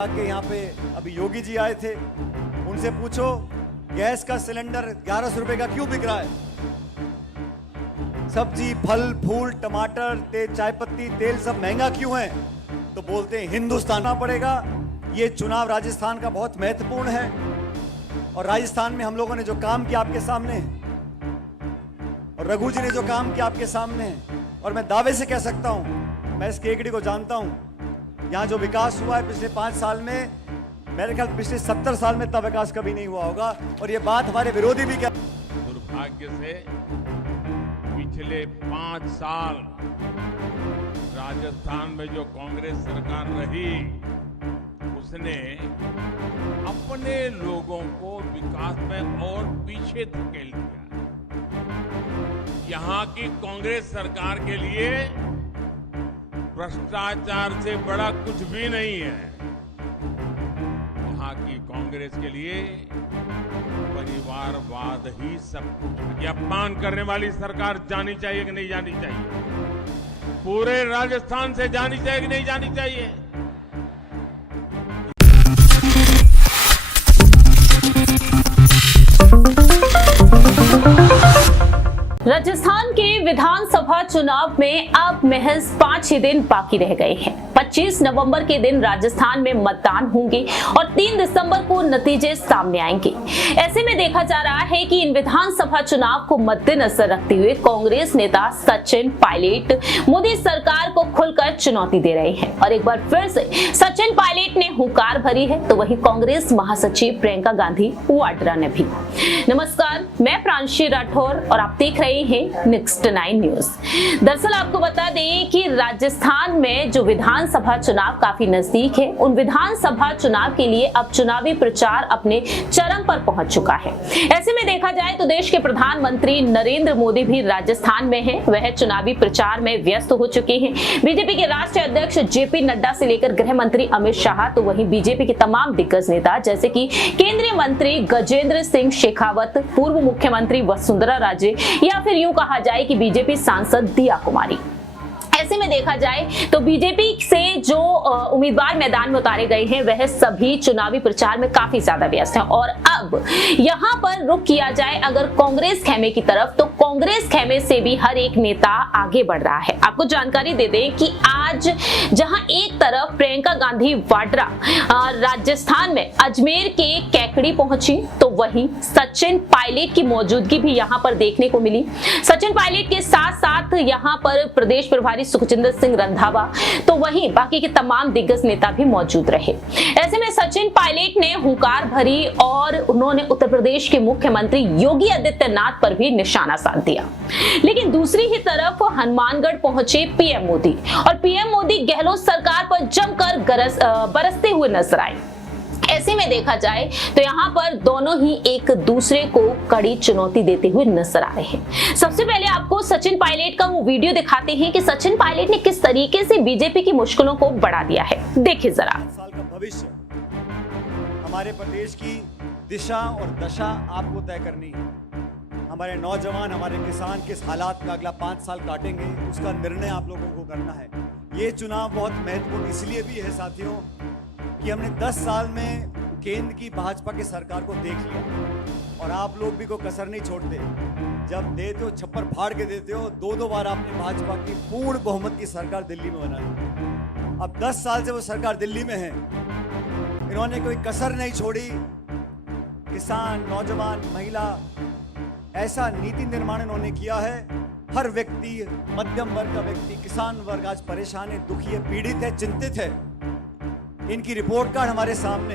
के यहाँ पे अभी योगी जी आए थे, उनसे पूछो गैस का सिलेंडर 1100 रुपए का क्यों बिक रहा है। सब्जी, फल, फूल, टमाटर, तेल, चाय पत्ती, तेल सब महंगा क्यों है। तो बोलते हैं हिंदुस्तान आना पड़ेगा। ये चुनाव राजस्थान का बहुत महत्वपूर्ण है और राजस्थान में हम लोगों ने जो काम किया आपके सामने है और रघु जी ने जो काम किया आपके सामने है, और मैं दावे से कह सकता हूं, मैं इस केकड़ी को जानता हूं, यहाँ जो विकास हुआ है पिछले 5 साल में, मेरे ख्याल पिछले 70 साल में इतना विकास कभी नहीं हुआ होगा। और ये बात हमारे विरोधी भी क्या, दुर्भाग्य से पिछले 5 साल राजस्थान में जो कांग्रेस सरकार रही, उसने अपने लोगों को विकास में और पीछे धकेल दिया। यहाँ की कांग्रेस सरकार के लिए भ्रष्टाचार से बड़ा कुछ भी नहीं है। यहाँ की कांग्रेस के लिए परिवारवाद ही सब कुछ है। ये अपमान करने वाली सरकार जानी चाहिए कि नहीं जानी चाहिए? पूरे राजस्थान से जानी चाहिए कि नहीं जानी चाहिए? राजस्थान के विधानसभा चुनाव में अब महज 5 ही दिन बाकी रह गए हैं। 25 नवंबर के दिन राजस्थान में मतदान होंगे और 3 दिसंबर को नतीजे सामने आएंगे। ऐसे में देखा जा रहा है कि इन विधानसभा चुनाव को मद्देनजर रखते हुए कांग्रेस नेता सचिन पायलट मोदी सरकार को खुलकर चुनौती दे रहे हैं और एक बार फिर से सचिन पायलट ने हुंकार भरी है, तो वहीं कांग्रेस महासचिव प्रियंका गांधी वाड्रा ने भी। नमस्कार, मैं प्रांशी राठौर और आप देख रहे हैं नेक्स्ट 9 न्यूज। दरअसल आपको बता दें कि राजस्थान में जो विधानसभा चुनाव काफी नजदीक है, उन विधानसभा चुनाव के लिए अब चुनावी प्रचार अपने चरम पर पहुंच चुका है। ऐसे में देखा जाए तो देश के प्रधानमंत्री नरेंद्र मोदी भी राजस्थान में हैं। वह चुनावी प्रचार में व्यस्त हो चुके हैं। बीजेपी के राष्ट्रीय अध्यक्ष जेपी नड्डा से लेकर गृह मंत्री अमित शाह, तो वहीं बीजेपी के तमाम दिग्गज नेता जैसे कि केंद्रीय मंत्री गजेंद्र सिंह शेखावत, पूर्व मुख्यमंत्री वसुंधरा राजे या फिर यूं कहा जाए कि बीजेपी सांसद दिया कुमारी। ऐसे में देखा जाए तो बीजेपी से जो उम्मीदवार मैदान में उतारे गए हैं, वह सभी चुनावी प्रचार में काफी ज्यादा व्यस्त हैं। और अब यहां पर रुख किया जाए अगर कांग्रेस खेमे की तरफ, तो कांग्रेस खेमे से भी हर एक नेता आगे बढ़ रहा है। आपको जानकारी दे दें कि आज जहां एक तरफ प्रियंका गांधी वाड्रा राजस्थान में अजमेर के कैकड़ी पहुंची, तो वहीं सचिन पायलट की मौजूदगी भी यहां पर देखने को मिली। सचिन पायलट के साथ साथ यहां पर प्रदेश प्रभारी सुखजिंदर सिंह रंधावा, तो वहीं बाकी के तमाम दिग्गज नेता भी मौजूद रहे। ऐसे में सचिन पायलट ने हुंकार भरी और उन्होंने उत्तर प्रदेश के मुख्यमंत्री योगी आदित्यनाथ पर भी निशाना साध दिया। लेकिन दूसरी ही तरफ हनुमानगढ़ पहुंचे पीएम मोदी और पीएम मोदी गहलोत सरकार पर जमकर बरसते हुए नजर आए। ऐसे में देखा जाए तो यहाँ पर दोनों ही एक दूसरे को कड़ी चुनौती देते हुए नजर आ रहे हैं। सबसे पहले आपको सचिन पायलट का वो वीडियो दिखाते हैं कि सचिन पायलट ने किस तरीके से बीजेपी की मुश्किलों को बढ़ा दिया है। देखिए जरा। साल का भविष्य, हमारे प्रदेश की दिशा और दशा आपको तय करनी है। हमारे नौजवान, हमारे किसान किस हालात में अगला 5 साल काटेंगे, उसका निर्णय आप लोगों को करना है। ये चुनाव बहुत महत्वपूर्ण इसलिए भी है साथियों कि हमने 10 साल में केंद्र की भाजपा की सरकार को देख लिया और आप लोग भी कोई कसर नहीं छोड़ते। जब देते हो छप्पर फाड़ के देते हो। 2 बार आपने भाजपा की पूर्ण बहुमत की सरकार दिल्ली में बना ली। अब 10 साल से वो सरकार दिल्ली में है, इन्होंने कोई कसर नहीं छोड़ी। किसान, नौजवान, महिला, ऐसा नीति निर्माण इन्होंने किया है। हर व्यक्ति, मध्यम वर्ग का व्यक्ति, किसान वर्ग आज परेशान है, दुखी है, पीड़ित है, चिंतित है। इनकी रिपोर्ट कार्ड हमारे सामने।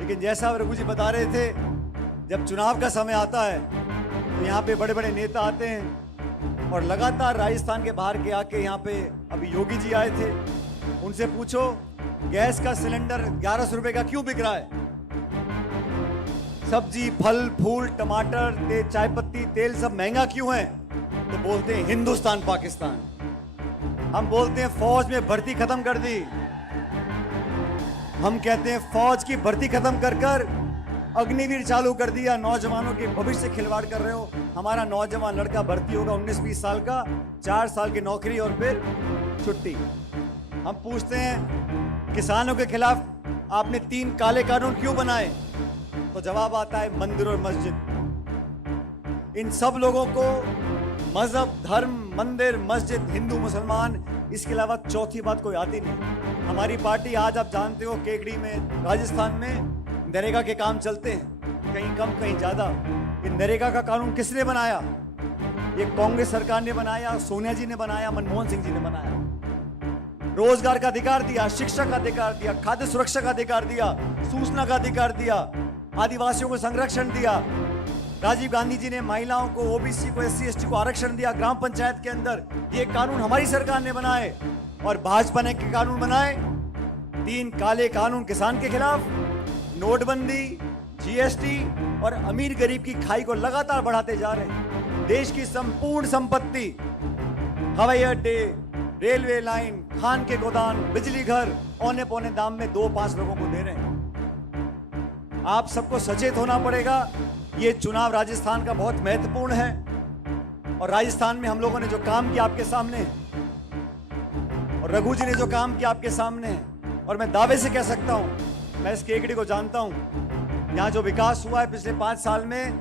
लेकिन जैसा रघु जी बता रहे थे, जब चुनाव का समय आता है तो यहाँ पे बड़े बड़े नेता आते हैं और लगातार राजस्थान के बाहर के आके यहाँ पे अभी योगी जी आए थे, उनसे पूछो गैस का सिलेंडर 1100 रुपए का क्यों बिक रहा है। सब्जी, फल, फूल, टमाटर, तेल, चाय पत्ती, तेल सब महंगा क्यों है। तो बोलते हैं हिंदुस्तान पाकिस्तान। हम बोलते हैं फौज में भर्ती खत्म कर दी। हम कहते हैं फौज की भर्ती खत्म कर कर अग्निवीर चालू कर दिया। नौजवानों के भविष्य से खिलवाड़ कर रहे हो। हमारा नौजवान लड़का भर्ती होगा 19-20 साल का, 4 साल की नौकरी और फिर छुट्टी। हम पूछते हैं किसानों के खिलाफ आपने 3 काले कानून क्यों बनाए? तो जवाब आता है मंदिर और मस्जिद। इन सब लोगों को मजहब, धर्म, मंदिर, मस्जिद, हिंदू, मुसलमान, इसके अलावा चौथी बात कोई आती नहीं। हमारी पार्टी, आज आप जानते हो, केकड़ी में, राजस्थान में नरेगा के काम चलते हैं, कहीं कम कहीं ज्यादा। ये नरेगा का कानून किसने बनाया? ये कांग्रेस सरकार ने बनाया, सोनिया जी ने बनाया, मनमोहन सिंह जी ने बनाया। रोजगार का अधिकार दिया, शिक्षा का अधिकार दिया, खाद्य सुरक्षा का अधिकार दिया, सूचना का अधिकार दिया, आदिवासियों को संरक्षण दिया। राजीव गांधी जी ने महिलाओं को, ओबीसी को, SC ST को आरक्षण दिया ग्राम पंचायत के अंदर। ये कानून हमारी सरकार ने बनाए। और भाजपा ने के कानून बनाए 3 काले कानून किसान के खिलाफ, नोटबंदी, GST और अमीर गरीब की खाई को लगातार बढ़ाते जा रहे हैं। देश की संपूर्ण संपत्ति, हवाई अड्डे, रेलवे लाइन, खान के गोदाम, बिजली घर औने पौने दाम में 2-5 लोगों को दे रहे हैं। आप सबको सचेत होना पड़ेगा। ये चुनाव राजस्थान का बहुत महत्वपूर्ण है और राजस्थान में हम लोगों ने जो काम किया आपके सामने है और रघु जी ने जो काम किया आपके सामने है, और मैं दावे से कह सकता हूं, मैं इस केकड़ी को जानता हूं, यहां जो विकास हुआ है पिछले 5 साल में,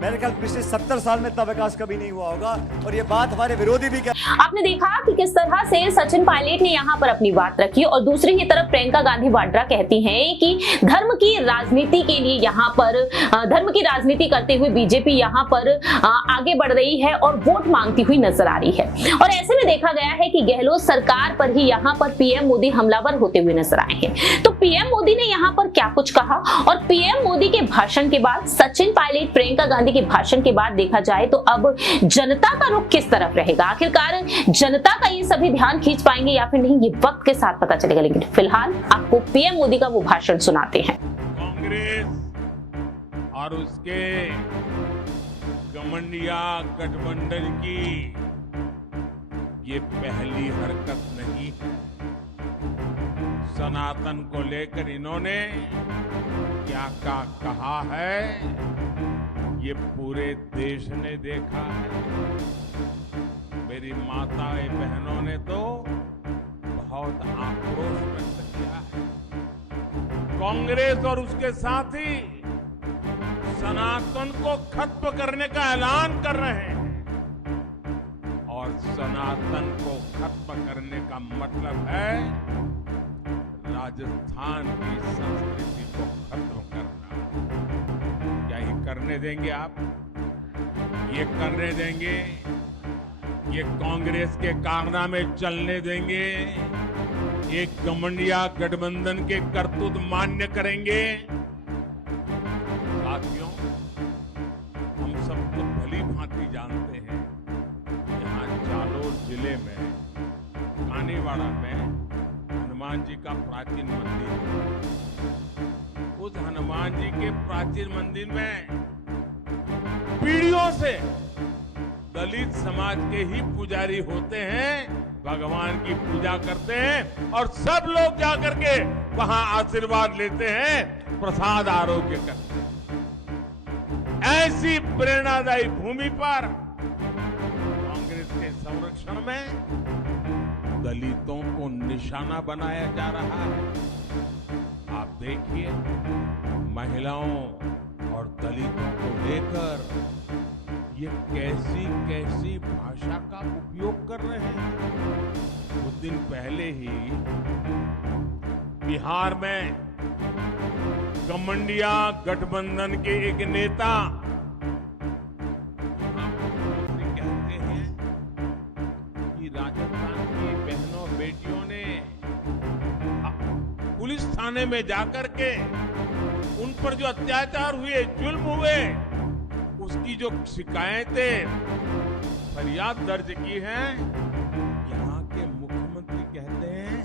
मेरे ख्याल पिछले 70 साल में इतना विकास कभी नहीं हुआ होगा। और ये बात हमारे विरोधी भी कह। आपने देखा कि किस तरह से सचिन पायलट ने यहाँ पर अपनी बात रखी और दूसरी ही तरफ प्रियंका गांधी वाड्रा कहती हैं कि धर्म की राजनीति के लिए यहाँ पर धर्म की राजनीति करते हुए बीजेपी यहाँ पर आगे बढ़ रही है और वोट मांगती हुई नजर आ रही है। और ऐसे में देखा गया है कि गहलोत सरकार पर ही यहाँ पर PM मोदी हमलावर होते हुए नजर आए हैं। तो PM मोदी ने यहाँ पर क्या कुछ कहा और PM मोदी के भाषण के बाद, सचिन पायलट, प्रियंका गांधी के भाषण के बाद देखा जाए तो अब जनता का रुख किस तरफ रहेगा? आखिरकार जनता का ये सभी ध्यान खींच पाएंगे या फिर नहीं, ये वक्त के साथ पता चलेगा। लेकिन फिलहाल आपको PM मोदी का वो भाषण सुनाते हैं। कांग्रेस और उसके घमंडिया गठबंधन की ये पहली हरकत नहीं है। सनातन को लेकर इन्होंने क्या कहा है, ये पूरे देश ने देखा है। मेरी माताएं बहनों ने तो बहुत आक्रोश व्यक्त किया है। कांग्रेस और उसके साथी सनातन को खत्म करने का ऐलान कर रहे हैं और सनातन को खत्म करने का मतलब है राजस्थान की संस्कृति को खत्म करना। क्या ये करने देंगे आप? ये करने देंगे? ये कांग्रेस के कारनामे चलने देंगे? एक घमंडिया गठबंधन के करतूत मान्य करेंगे? साथियों, हम सब तो भली भांति जानते हैं, यहाँ जालोर जिले में कानीवाड़ा में हनुमान जी का प्राचीन मंदिर है। उस हनुमान जी के प्राचीन मंदिर में पीढ़ियों से दलित समाज के ही पुजारी होते हैं, भगवान की पूजा करते हैं और सब लोग जाकर के वहां आशीर्वाद लेते हैं, प्रसाद आरोग्य करते हैं। ऐसी प्रेरणादायी भूमि पर कांग्रेस के संरक्षण में दलितों को निशाना बनाया जा रहा है। आप देखिए, महिलाओं और दलितों को लेकर ये कैसी कैसी भाषा का उपयोग कर रहे हैं। कुछ दिन पहले ही बिहार में घमंडिया गठबंधन के एक नेता कहते हैं कि राजस्थान की बहनों बेटियों ने पुलिस थाने में जाकर के उन पर जो अत्याचार हुए, जुल्म हुए, उसकी जो शिकायतें, फरियाद दर्ज की हैं, यहाँ के मुख्यमंत्री कहते हैं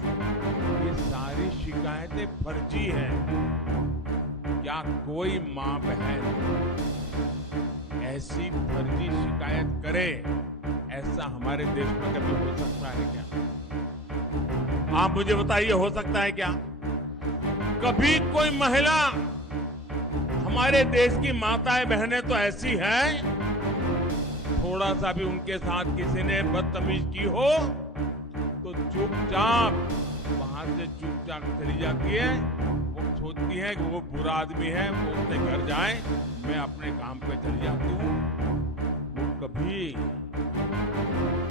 ये सारी शिकायतें फर्जी हैं। क्या कोई मां बहन ऐसी फर्जी शिकायत करे? ऐसा हमारे देश में कभी हो सकता है क्या? आप मुझे बताइए, हो सकता है क्या? कभी कोई महिला, हमारे देश की माताएं बहनें तो ऐसी हैं, थोड़ा सा भी उनके साथ किसी ने बदतमीज की हो तो चुपचाप वहां से चुपचाप चली जाती है, वो है कि वो बुरा आदमी है, वो अपने घर जाए, मैं अपने काम पे चली जाती हूँ। वो कभी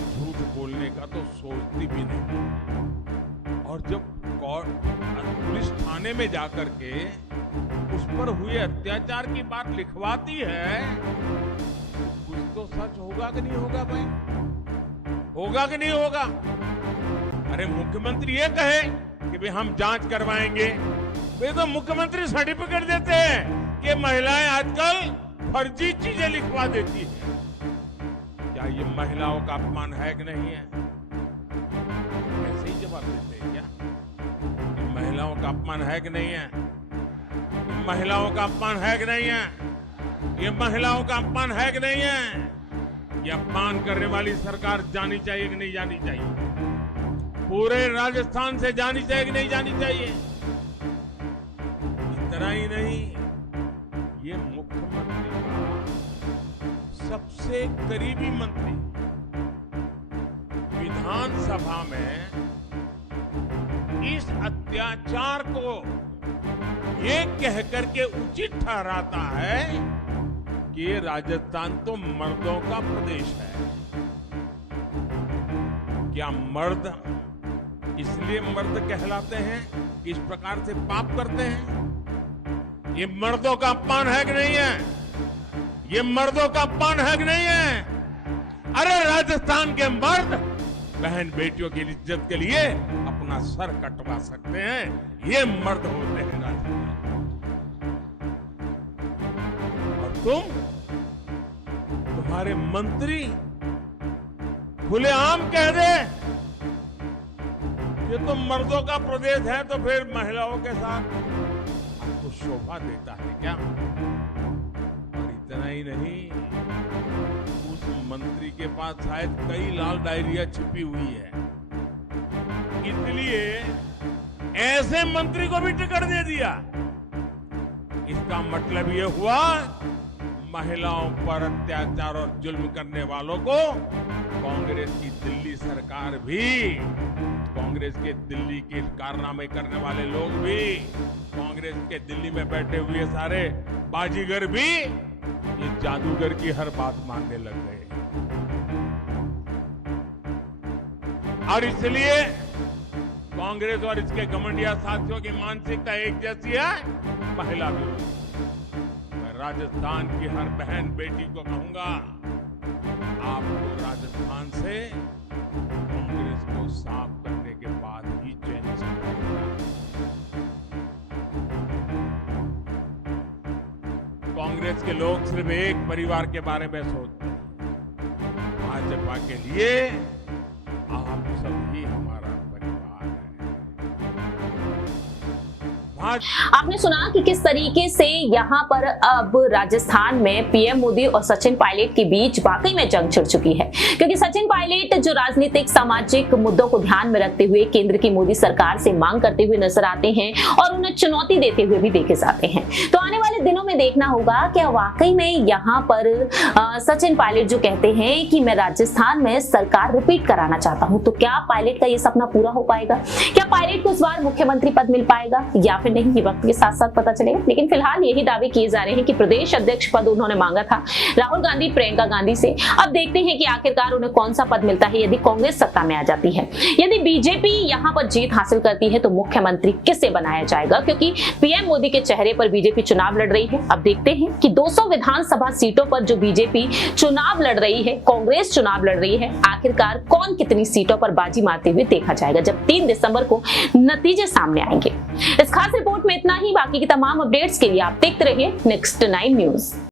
झूठ बोलने का तो सोचती भी नहीं। और जब पुलिस थाने में जाकर के उस पर हुए अत्याचार की बात लिखवाती है, तो कुछ तो सच होगा कि नहीं होगा भाई? होगा कि नहीं होगा? अरे मुख्यमंत्री ये कहे कि भाई हम जांच करवाएंगे, वे तो मुख्यमंत्री सर्टिफिकेट देते हैं कि महिलाएं आजकल फर्जी चीजें लिखवा देती है। क्या ये महिलाओं का अपमान है कि नहीं है? ऐसे ही जवाब देते हैं क्या? ये महिलाओं का अपमान है कि नहीं है? ये महिलाओं का अपमान है कि नहीं है? ये महिलाओं का अपमान है कि नहीं है? ये अपमान करने वाली सरकार जानी चाहिए कि नहीं जानी चाहिए? पूरे राजस्थान से जानी चाहिए कि नहीं जानी चाहिए? इतना ही नहीं, ये मुख्यमंत्री का सबसे करीबी मंत्री विधानसभा में इस अत्याचार को ये कहकर के उचित ठहराता है कि ये राजस्थान तो मर्दों का प्रदेश है। क्या मर्द इसलिए मर्द कहलाते हैं कि इस प्रकार से पाप करते हैं? ये मर्दों का अपमान है कि नहीं है? ये मर्दों का अपमान है कि नहीं है? अरे राजस्थान के मर्द बहन बेटियों की इज्जत के लिए अपना सर कटवा सकते हैं, ये मर्द होते हैं राजस्थान। और तुम्हारे मंत्री खुलेआम कह दे ये तो मर्दों का प्रदेश है, तो फिर महिलाओं के साथ आपको शोभा देता है क्या? और इतना ही नहीं, उस मंत्री के पास शायद कई लाल डायरिया छिपी हुई है, इसलिए ऐसे मंत्री को भी टिकट दे दिया। इसका मतलब ये हुआ महिलाओं पर अत्याचार और जुल्म करने वालों को कांग्रेस की दिल्ली सरकार भी, कांग्रेस के दिल्ली के कारनामे करने वाले लोग भी, कांग्रेस के दिल्ली में बैठे हुए सारे बाजीगर भी ये जादूगर की हर बात मानने लग गए। और इसलिए कांग्रेस और इसके घमंडिया साथियों की मानसिकता एक जैसी है, महिला विरोधी। मैं राजस्थान की हर बहन बेटी को कहूंगा, आपको राजस्थान से कांग्रेस को साफ करने के बाद ही चैन से बैठना। कांग्रेस के लोग सिर्फ एक परिवार के बारे में सोचते हैं। भाजपा के लिए आप सभी हमारा परिवार है। आपने सुना कि किस तरीके से यहाँ पर अब राजस्थान में पीएम मोदी और सचिन पायलट के बीच वाकई में जंग छिड़ चुकी है, क्योंकि सचिन पायलट जो राजनीतिक सामाजिक मुद्दों को ध्यान में रखते हुए केंद्र की मोदी सरकार से मांग करते हुए नजर आते हैं और उन्हें चुनौती देते हुए भी देखे जाते हैं। तो आने वाले दिनों में देखना होगा कि वाकई में यहाँ पर सचिन पायलट जो कहते हैं कि मैं राजस्थान में सरकार रिपीट कराना चाहता हूँ, तो क्या पायलट का ये सपना पूरा हो पाएगा? क्या पायलट को इस बार मुख्यमंत्री पद मिल पाएगा या फिर नहीं, ये वक्त के साथ साथ पता चलेगा। लेकिन फिलहाल यही दावे किए जा रहे हैं कि प्रदेश अध्यक्ष पद उन्होंने मांगा था राहुल गांधी प्रियंका गांधी से। अब देखते हैं कि आखिरकार उन्हें कौन सा पद मिलता है यदि कांग्रेस सत्ता में आ जाती है। यदि बीजेपी यहां पर जीत हासिल करती है तो मुख्यमंत्री किसे बनाया जाएगा, क्योंकि पीएम मोदी के चेहरे पर बीजेपी चुनाव लड़ रही है। अब देखते हैं कि 200 विधानसभा सीटों पर जो बीजेपी चुनाव लड़ रही है, कांग्रेस चुनाव लड़ रही है, आखिरकार कौन कितनी सीटों पर बाजी मारते हुए देखा जाएगा जब 3 दिसंबर को नतीजे सामने आएंगे। इस खास रिपोर्ट में इतना ही। बाकी की तमाम अपडेट्स के लिए आप देखते रहिए नेक्स्ट 9 न्यूज।